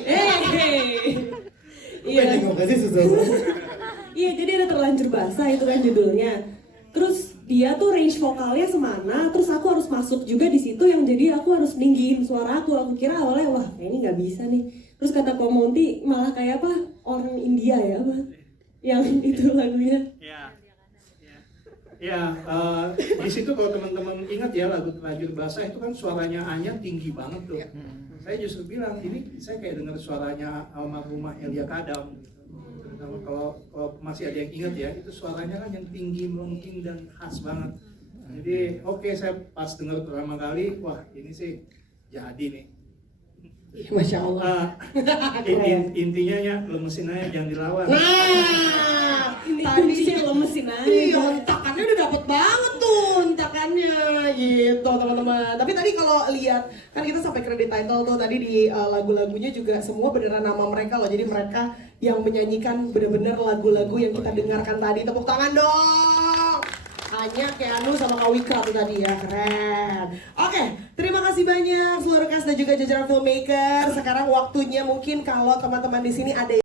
Iya. Kasih susah banget. Iya, jadi ada terlanjur basah itu kan judulnya. Terus dia tuh range vokalnya semana, terus aku harus masuk juga di situ yang jadi aku harus ninggiin suara aku. Aku kira awalnya wah ini nggak bisa nih. Terus kata Pak Monty malah kayak apa orang India ya apa yang itu lagunya. Ya, di situ kalau teman-teman ingat ya lagu Terlanjur Basah itu kan suaranya Anya tinggi banget tuh. Saya justru bilang ini saya kayak dengar suaranya almarhumah Elia Kadam. Terutama kalau masih ada yang ingat ya, itu suaranya kan yang tinggi, melengking dan khas banget. Jadi oke, saya pas dengar pertama kali, wah ini sih jadi nih. Masya Allah. Intinya ya lemesin aja, jangan dilawan. Nah, Tadi sih lemesin aja. Iya, hentakannya udah dapet banget tuh hentakannya gitu teman-teman. Tapi tadi kalau lihat kan kita sampai kredit title tuh tadi di lagu-lagunya juga semua beneran nama mereka loh. Jadi mereka yang menyanyikan bener-bener lagu-lagu yang kita dengarkan tadi. Tepuk tangan dong. Anya, Keanu sama Kak Wika tuh tadi ya, keren. Oke, terima kasih banyak seluruh cast dan juga jajaran filmmaker. Sekarang waktunya mungkin kalau teman-teman di sini ada